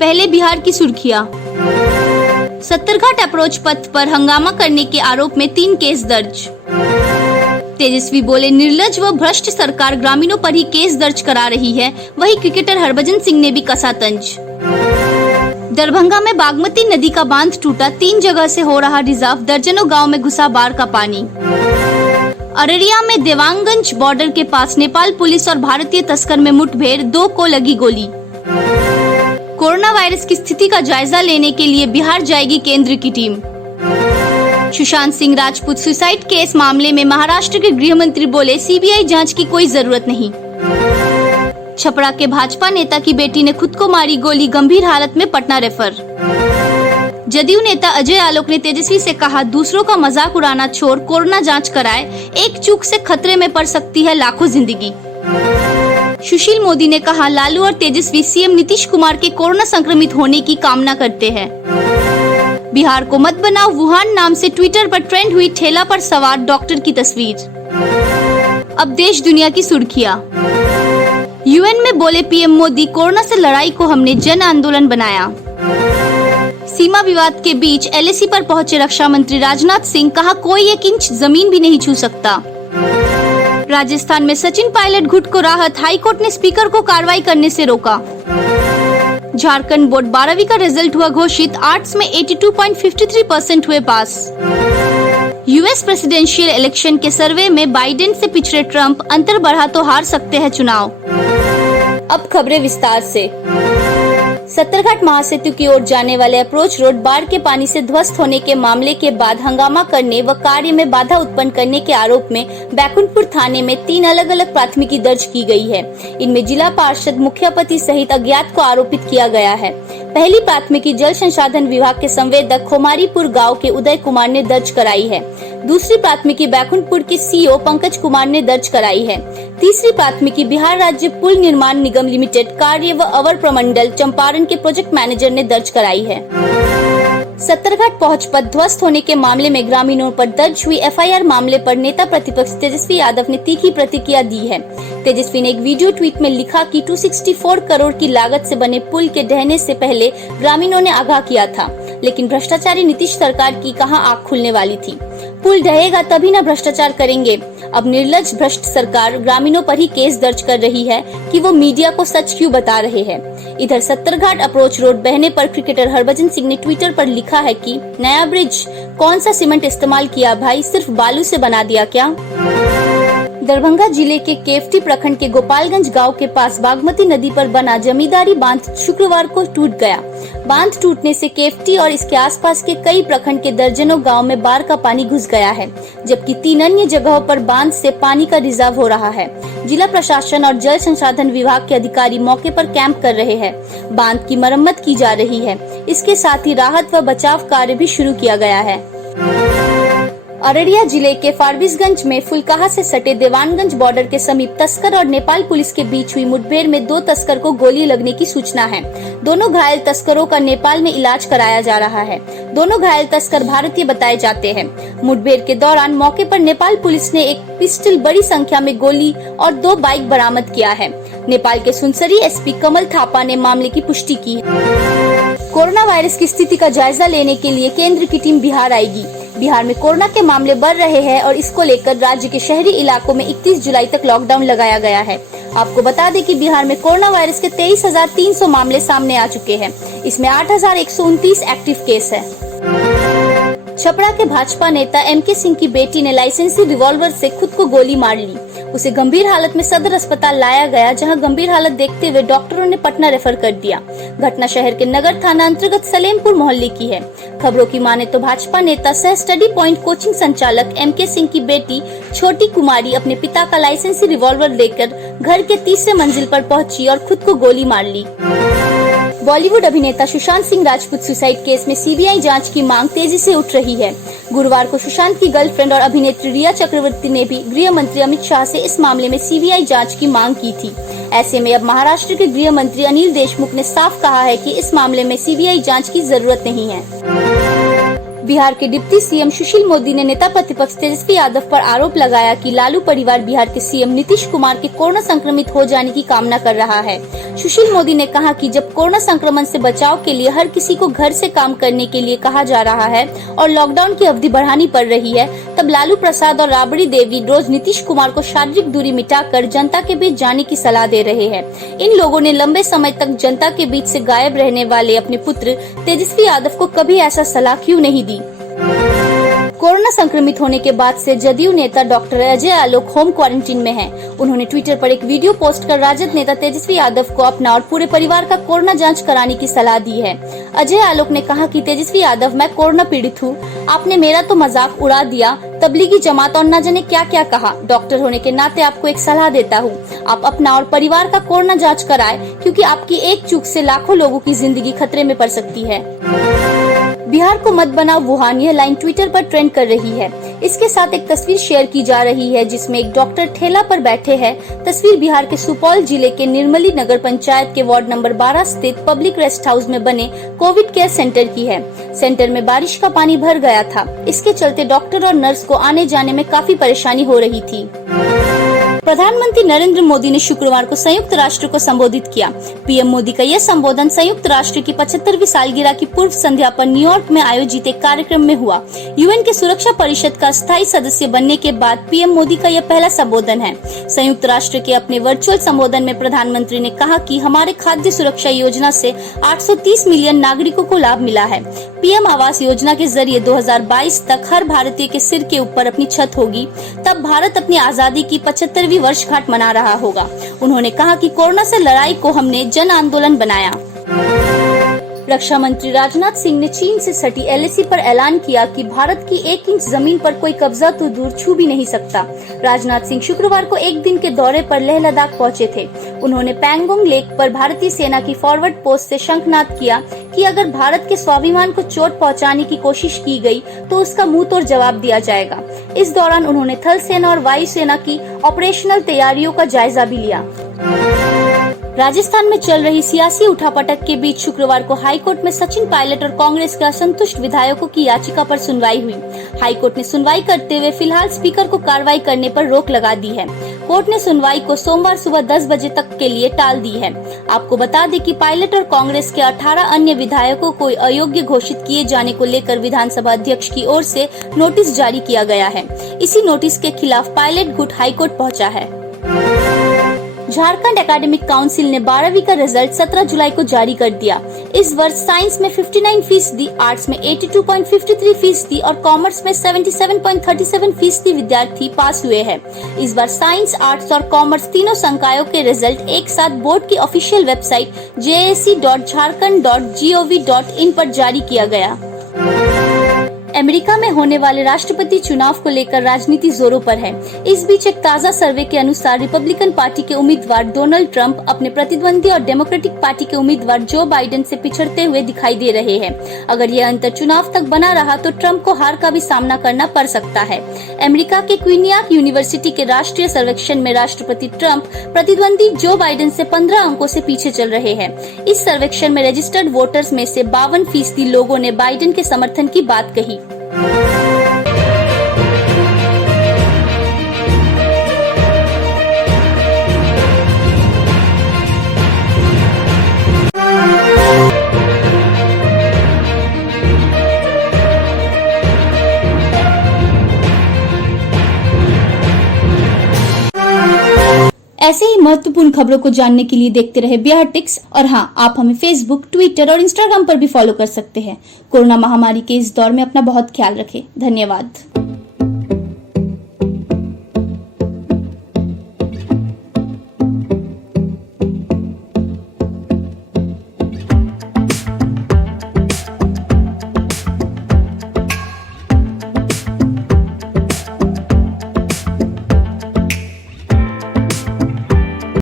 पहले बिहार की सुर्खियां। सत्तरघाट अप्रोच पथ पर हंगामा करने के आरोप में 3 केस दर्ज। तेजस्वी बोले, निर्लज व भ्रष्ट सरकार ग्रामीणों पर ही केस दर्ज करा रही है। वहीं क्रिकेटर हरभजन सिंह ने भी कसा तंज। दरभंगा में बागमती नदी का बांध टूटा, 3 जगह से हो रहा रिजाव, दर्जनों गांव में घुसा बाढ़ का पानी। अररिया में देवांगगंज बॉर्डर के पास नेपाल पुलिस और भारतीय तस्कर में मुठभेड़, 2 को लगी गोली। कोरोना वायरस की स्थिति का जायजा लेने के लिए बिहार जाएगी केंद्र की team. Sushant Singh Rajput suicide case मामले में महाराष्ट्र के गृह मंत्री बोले, सीबीआई जांच की कोई जरूरत नहीं। छपरा के भाजपा नेता की बेटी ने खुद को मारी गोली, गंभीर हालत में पटना रेफर। जदयू नेता अजय आलोक ने तेजस्वी से कहा, दूसरों का मजाक उड़ाना छोड़ कोरोना जांच कराए, एक चूक से खतरे में पड़ सकती है लाखों जिंदगी। सुशील मोदी ने कहा, लालू और तेजस्वी सीएम नीतीश कुमार के कोरोना संक्रमित होने की कामना करते हैं। बिहार को मत बनाओ वुहान नाम से ट्विटर पर ट्रेंड हुई ठेला पर सवार डॉक्टर की तस्वीर। अब देश दुनिया की सुर्खियां। यूएन में बोले पीएम मोदी, कोरोना से लड़ाई को हमने जन आंदोलन बनाया। सीमा विवाद के बीच एलएसी पर पहुंचे रक्षा मंत्री राजनाथ सिंह, कहा कोई 1 इंच जमीन भी नहीं छू सकता। राजस्थान में सचिन पायलट गुट को राहत, हाईकोर्ट ने स्पीकर को कार्रवाई करने से रोका। झारखंड बोर्ड 12वीं का रिजल्ट हुआ घोषित, आर्ट्स में 82.53% हुए पास। यूएस प्रेसिडेंशियल इलेक्शन के सर्वे में बाइडेन से पिछड़े ट्रंप, अंतर बढ़ा तो हार सकते हैं चुनाव। अब खबरें विस्तार से। सत्तरघाट महासेतु की ओर जाने वाले अप्रोच रोड बाढ़ के पानी से ध्वस्त होने के मामले के बाद हंगामा करने व कार्य में बाधा उत्पन्न करने के आरोप में बैकुंठपुर थाने में 3 अलग-अलग प्राथमिकी दर्ज की गई है। इनमें जिला पार्षद, मुखियापति सहित अज्ञात को आरोपित किया गया है। पहली प्राथमिकी जल संसाधन विभाग के संवेदक खोमारीपुर गाँव के उदय कुमार ने दर्ज कराई है। दूसरी प्राथमिकी बैकुंठपुर के सीओ पंकज कुमार ने दर्ज कराई है। तीसरी प्राथमिकी बिहार राज्य पुल निर्माण निगम लिमिटेड कार्य व अवर प्रमंडल चंपारण के प्रोजेक्ट मैनेजर ने दर्ज कराई है। सत्तरघाट पहुंच पथ ध्वस्त होने के मामले में ग्रामीणों पर दर्ज हुई एफआईआर मामले पर नेता प्रतिपक्ष तेजस्वी यादव ने तीखी प्रतिक्रिया दी है। तेजस्वी ने एक वीडियो ट्वीट में लिखा कि 264 करोड़ की लागत से बने पुल के ढहने से पहले ग्रामीणों ने आगाह किया था, लेकिन भ्रष्टाचारी नीतीश सरकार की कहां आंख खुलने वाली थी। पुल ढहेगा तभी न भ्रष्टाचार करेंगे। अब निर्लज भ्रष्ट सरकार ग्रामीणों पर ही केस दर्ज कर रही है कि वो मीडिया को सच क्यों बता रहे हैं। इधर सत्तरघाट अप्रोच रोड बहने पर क्रिकेटर हरभजन सिंह ने ट्विटर पर लिखा है कि नया ब्रिज, कौन सा सीमेंट इस्तेमाल किया भाई, सिर्फ बालू से बना दिया क्या। दरभंगा जिले के केवटी प्रखंड के गोपालगंज गांव के पास बागमती नदी पर बना जमींदारी बांध शुक्रवार को टूट गया। बांध टूटने से केवटी और इसके आसपास के कई प्रखंड के दर्जनों गांव में बाढ़ का पानी घुस गया है, जबकि 3 अन्य जगहों पर बांध से पानी का रिजाव हो रहा है। जिला प्रशासन और जल संसाधन विभाग के अधिकारी मौके पर कैंप कर रहे हैं। बांध की मरम्मत की जा रही है। इसके साथ ही राहत व बचाव कार्य भी शुरू किया गया है। अररिया जिले के फारबिसगंज में फुलकाहा से सटे देवानगंज बॉर्डर के समीप तस्कर और नेपाल पुलिस के बीच हुई मुठभेड़ में 2 तस्कर को गोली लगने की सूचना है। दोनों घायल तस्करों का नेपाल में इलाज कराया जा रहा है। दोनों घायल तस्कर भारतीय बताए जाते हैं। मुठभेड़ के दौरान मौके पर नेपाल पुलिस ने एक पिस्टल, बड़ी संख्या में गोली और 2 बाइक बरामद किया है। नेपाल के सुनसरी एसपी कमल थापा ने मामले की पुष्टि की है। कोरोना वायरस की स्थिति का जायजा लेने के लिए केंद्र की टीम बिहार आएगी। बिहार में कोरोना के मामले बढ़ रहे हैं और इसको लेकर राज्य के शहरी इलाकों में 31 जुलाई तक लॉकडाउन लगाया गया है। आपको बता दें कि बिहार में कोरोना वायरस के 23,300 मामले सामने आ चुके हैं। इसमें 8,129 एक्टिव केस है। छपरा के भाजपा नेता एमके सिंह की बेटी ने लाइसेंसी रिवॉल्वर से खुद को गोली मार ली। उसे गंभीर हालत में सदर अस्पताल लाया गया, जहां गंभीर हालत देखते हुए डॉक्टरों ने पटना रेफर कर दिया। घटना शहर के नगर थाना अंतर्गत सलेमपुर मोहल्ले की है। खबरों की माने तो भाजपा नेता सह स्टडी पॉइंट कोचिंग संचालक एमके सिंह की बेटी छोटी कुमारी अपने पिता का लाइसेंसी रिवॉल्वर लेकर घर के 3रे मंजिल पर पहुंची और खुद को गोली मार ली। बॉलीवुड अभिनेता सुशांत सिंह राजपूत सुसाइड केस में सीबीआई जांच की मांग तेजी से उठ रही है। गुरुवार को सुशांत की गर्लफ्रेंड और अभिनेत्री रिया चक्रवर्ती ने भी गृह मंत्री अमित शाह से इस मामले में सीबीआई जांच की मांग की थी। ऐसे में अब महाराष्ट्र के गृह मंत्री अनिल देशमुख ने साफ कहा है कि इस मामले में सीबीआई जांच की जरूरत नहीं है। बिहार के डिप्टी सीएम सुशील मोदी ने नेता प्रतिपक्ष तेजस्वी यादव पर आरोप लगाया कि लालू परिवार बिहार के सीएम नीतीश कुमार के कोरोना संक्रमित हो जाने की कामना कर रहा है। सुशील मोदी ने कहा कि जब कोरोना संक्रमण से बचाव के लिए हर किसी को घर से काम करने के लिए कहा जा रहा है और लॉकडाउन की अवधि बढ़ानी पड़ रही है, तब लालू प्रसाद और राबड़ी देवी रोज नीतीश कुमार को शारीरिक दूरी मिटाकर जनता के बीच जाने की सलाह दे रहे हैं। इन लोगों ने लंबे समय तक जनता के बीच से गायब रहने वाले अपने पुत्र तेजस्वी यादव को कभी ऐसा सलाह क्यों नहीं दी। कोरोना संक्रमित होने के बाद से जदयू नेता doctor Ajay Alok home quarantine में हैं। उन्होंने ट्विटर पर एक वीडियो पोस्ट कर राजद नेता तेजस्वी यादव को अपना और पूरे परिवार का कोरोना जांच कराने की सलाह दी है। अजय आलोक ने कहा कि तेजस्वी यादव, मैं कोरोना पीड़ित हूँ, आपने मेरा तो मजाक उड़ा दिया, तबलीगी जमात और न जाने क्या क्या कहा। डॉक्टर होने के नाते आपको एक सलाह देता हूँ, आप अपना और परिवार का कोरोना जांच कराएं, क्योंकि आपकी एक चूक से लाखों लोगों की जिंदगी खतरे में पड़ सकती है। बिहार को मत बनाओ वुहान, यह लाइन ट्विटर पर ट्रेंड कर रही है। इसके साथ एक तस्वीर शेयर की जा रही है जिसमें एक डॉक्टर ठेला पर बैठे हैं। तस्वीर बिहार के सुपौल जिले के निर्मली नगर पंचायत के वार्ड नंबर 12 स्थित पब्लिक रेस्ट हाउस में बने कोविड केयर सेंटर की है। सेंटर में बारिश का पानी भर गया था, इसके चलते डॉक्टर और नर्स को आने जाने में काफी परेशानी हो रही थी। प्रधानमंत्री नरेंद्र मोदी ने शुक्रवार को संयुक्त राष्ट्र को संबोधित किया। पीएम मोदी का यह संबोधन संयुक्त राष्ट्र की 75वीं सालगिरह की पूर्व संध्या पर न्यूयॉर्क में आयोजित एक कार्यक्रम में हुआ। यूएन के सुरक्षा परिषद का स्थायी सदस्य बनने के बाद पीएम मोदी का यह पहला संबोधन है। संयुक्त राष्ट्र के अपने वर्चुअल संबोधन में प्रधानमंत्री ने कहा कि हमारे खाद्य सुरक्षा योजना से 830 मिलियन नागरिकों को लाभ मिला है। पीएम आवास योजना के जरिए 2022 तक हर भारतीय के सिर के ऊपर अपनी छत होगी, तब भारत अपनी आजादी की 75वीं वर्षगांठ मना रहा होगा। उन्होंने कहा कि कोरोना से लड़ाई को हमने जन आंदोलन बनाया। रक्षा मंत्री राजनाथ सिंह ने चीन से सटी एलएसी पर ऐलान किया कि भारत की 1 इंच जमीन पर कोई कब्जा तो दूर छू भी नहीं सकता। राजनाथ सिंह शुक्रवार को एक दिन के दौरे पर लेह लद्दाख पहुंचे थे। उन्होंने पैंगोंग लेक पर भारतीय सेना की फॉरवर्ड पोस्ट से शंखनाद किया कि अगर भारत के स्वाभिमान को चोट पहुंचाने की कोशिश की गई तो उसका मुंह तोड़ जवाब दिया जाएगा। इस दौरान उन्होंने थल सेना और वायु सेना की ऑपरेशनल तैयारियों का जायजा भी लिया। राजस्थान में चल रही सियासी उठापटक के बीच शुक्रवार को हाईकोर्ट में सचिन पायलट और कांग्रेस के असंतुष्ट विधायकों की याचिका पर सुनवाई हुई। हाईकोर्ट ने सुनवाई करते हुए फिलहाल स्पीकर को कार्रवाई करने पर रोक लगा दी है। कोर्ट ने सुनवाई को सोमवार सुबह 10 बजे तक के लिए टाल दी है। आपको बता दें कि पायलट और कांग्रेस के 18 अन्य विधायकों को अयोग्य घोषित किए जाने को लेकर विधानसभा अध्यक्ष की ओर से नोटिस जारी किया गया है। इसी नोटिस के खिलाफ पायलट गुट हाईकोर्ट पहुंचा है। झारखंड एकेडमिक काउंसिल ने 12वीं का रिजल्ट 17 जुलाई को जारी कर दिया। इस वर्ष साइंस में 59%, आर्ट्स में 82.53% और कॉमर्स में 77.37% विद्यार्थी पास हुए हैं। इस बार साइंस, आर्ट्स और कॉमर्स तीनों संकायों के रिजल्ट एक साथ बोर्ड की ऑफिशियल वेबसाइट jaac.jharkhand.gov.in पर जारी किया गया। अमेरिका में होने वाले राष्ट्रपति चुनाव को लेकर राजनीति जोरों पर है। इस बीच एक ताजा सर्वे के अनुसार रिपब्लिकन पार्टी के उम्मीदवार डोनाल्ड ट्रंप अपने प्रतिद्वंदी और डेमोक्रेटिक पार्टी के उम्मीदवार जो बाइडेन से पिछड़ते हुए दिखाई दे रहे हैं। अगर यह अंतर चुनाव तक बना रहा तो ट्रंप को हार का भी सामना करना पड़ सकता है। अमेरिका के क्वीनियाक यूनिवर्सिटी के राष्ट्रीय सर्वेक्षण में राष्ट्रपति ट्रंप प्रतिद्वंदी जो बाइडेन से 15 अंकों से पीछे चल रहे हैं। इस सर्वेक्षण में रजिस्टर्ड वोटर्स में से 52% लोगों ने बाइडेन के समर्थन की बात कही। ऐसे ही महत्वपूर्ण खबरों को जानने के लिए देखते रहे बिहार टिक्स। और हाँ, आप हमें फेसबुक, ट्विटर और इंस्टाग्राम पर भी फॉलो कर सकते हैं। कोरोना महामारी के इस दौर में अपना बहुत ख्याल रखें। धन्यवाद।